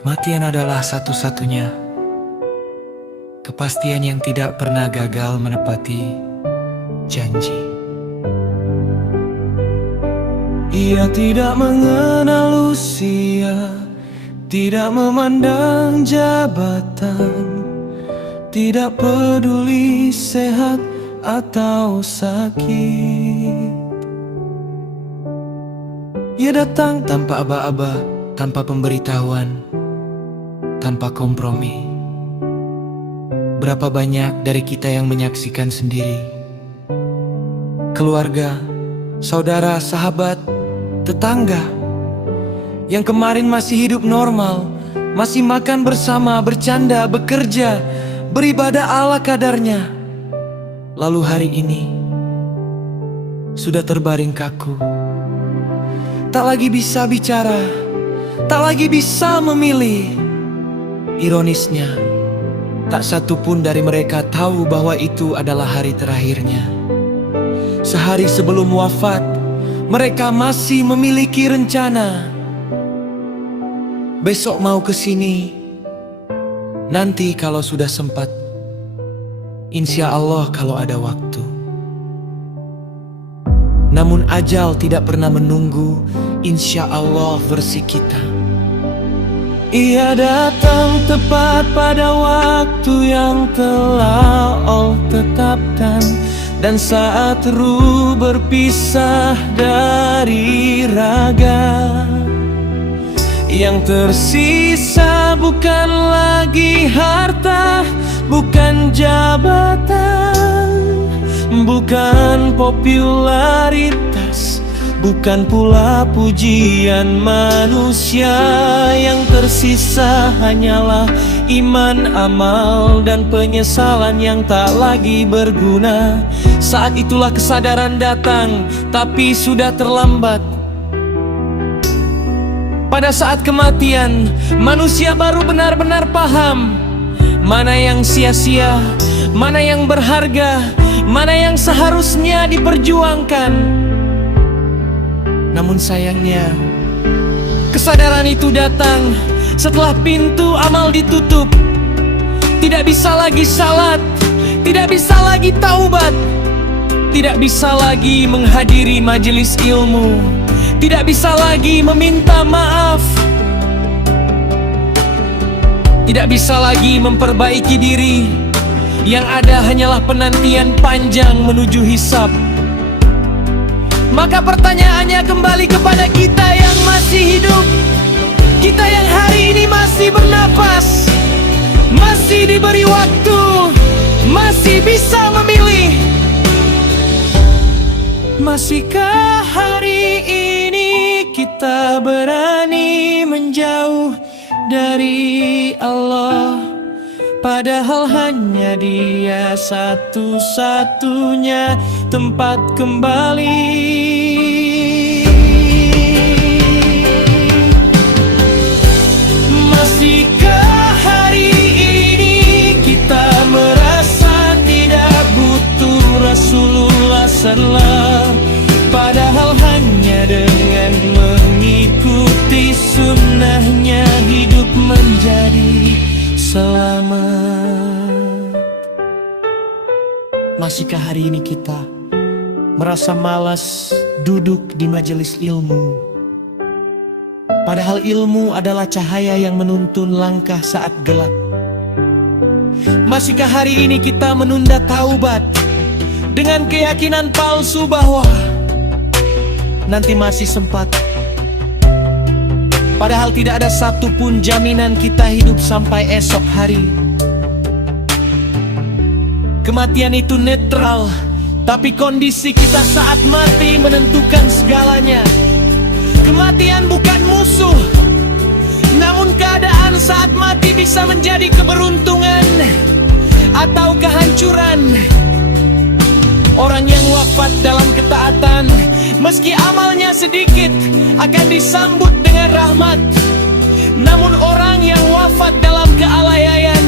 Kematian adalah satu-satunya kepastian yang tidak pernah gagal menepati janji. Ia tidak mengenal usia, tidak memandang jabatan, tidak peduli sehat atau sakit. Ia datang tanpa aba-aba, tanpa pemberitahuan, tanpa kompromi. Berapa banyak dari kita yang menyaksikan sendiri, keluarga, saudara, sahabat, tetangga yang kemarin masih hidup normal, masih makan bersama, bercanda, bekerja, beribadah ala kadarnya, lalu hari ini sudah terbaring kaku, tak lagi bisa bicara, tak lagi bisa memilih. Ironisnya, tak satu pun dari mereka tahu bahwa itu adalah hari terakhirnya. Sehari sebelum wafat, mereka masih memiliki rencana. Besok mau ke sini, nanti kalau sudah sempat, insya Allah kalau ada waktu. Namun ajal tidak pernah menunggu, insya Allah versi kita. Ia datang tepat pada waktu yang telah Allah tetapkan, dan saat ruh berpisah dari raga, yang tersisa bukan lagi harta, bukan jabatan, bukan popularitas, bukan pula pujian manusia. Yang tersisa hanyalah iman, amal, dan penyesalan yang tak lagi berguna. Saat itulah kesadaran datang, tapi sudah terlambat. Pada saat kematian, manusia baru benar-benar paham mana yang sia-sia, mana yang berharga, mana yang seharusnya diperjuangkan. Namun sayangnya, kesadaran itu datang setelah pintu amal ditutup. Tidak bisa lagi salat, tidak bisa lagi taubat, tidak bisa lagi menghadiri majelis ilmu, tidak bisa lagi meminta maaf, tidak bisa lagi memperbaiki diri. Yang ada hanyalah penantian panjang menuju hisab. Maka pertanyaannya kembali kepada kita yang masih hidup, kita yang hari ini masih bernapas, masih diberi waktu, masih bisa memilih. Masihkah hari ini kita berani menjauh dari Allah, padahal hanya Dia satu-satunya tempat kembali. Masihkah hari ini kita merasa tidak butuh Rasulullah SAW, padahal hanya dengan mengikuti sunnahnya hidup menjadi selamat. Masihkah hari ini kita merasa malas duduk di majelis ilmu, padahal ilmu adalah cahaya yang menuntun langkah saat gelap? Masihkah hari ini kita menunda taubat dengan keyakinan palsu bahwa nanti masih sempat, padahal tidak ada satupun jaminan kita hidup sampai esok hari? Kematian itu netral, tapi kondisi kita saat mati menentukan segalanya. Kematian bukan musuh, namun keadaan saat mati bisa menjadi keberuntungan atau kehancuran. Orang yang wafat dalam ketaatan, meski amalnya sedikit, akan disambut dengan rahmat. Namun orang yang wafat dalam kealayan,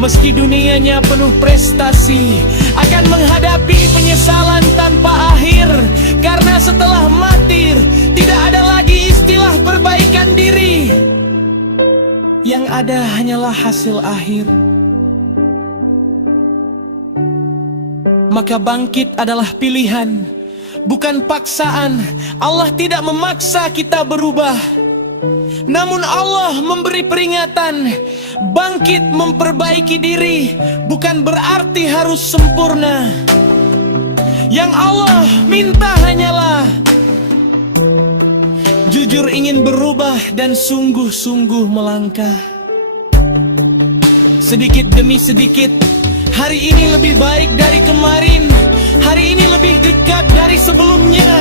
meski dunianya penuh prestasi, akan menghadapi penyesalan tanpa akhir. Karena setelah mati, tidak ada lagi istilah perbaikan diri. Yang ada hanyalah hasil akhir. Maka bangkit adalah pilihan, bukan paksaan. Allah tidak memaksa kita berubah, namun Allah memberi peringatan. Bangkit memperbaiki diri bukan berarti harus sempurna. Yang Allah minta hanyalah jujur ingin berubah dan sungguh-sungguh melangkah. Sedikit demi sedikit, hari ini lebih baik dari kemarin. Hari ini lebih dekat dari sebelumnya.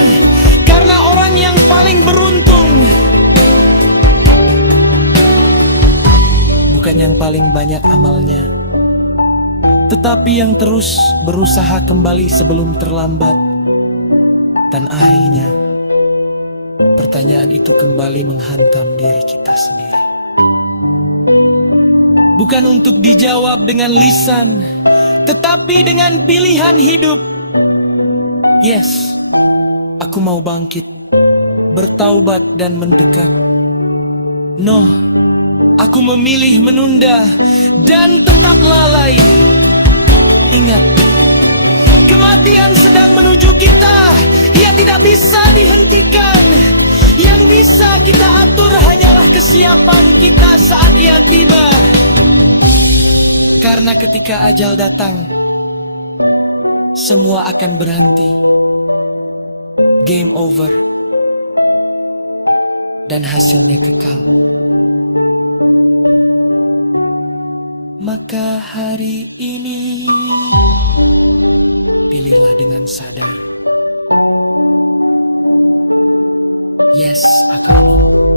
Karena orang yang paling beruntung bukan yang paling banyak amalnya, tetapi yang terus berusaha kembali sebelum terlambat. Dan akhirnya pertanyaan itu kembali menghantam diri kita sendiri. Bukan untuk dijawab dengan lisan, tetapi dengan pilihan hidup. Yes, aku mau bangkit, bertaubat dan mendekat. No, aku memilih menunda dan tetap lalai. Ingat, kematian sedang menuju kita. Ia tidak bisa dihentikan. Yang bisa kita atur hanyalah kesiapan kita saat ia tiba. Karena ketika ajal datang, semua akan berhenti. Game over. Dan hasilnya kekal. Maka hari ini pilihlah dengan sadar. Yes, akan.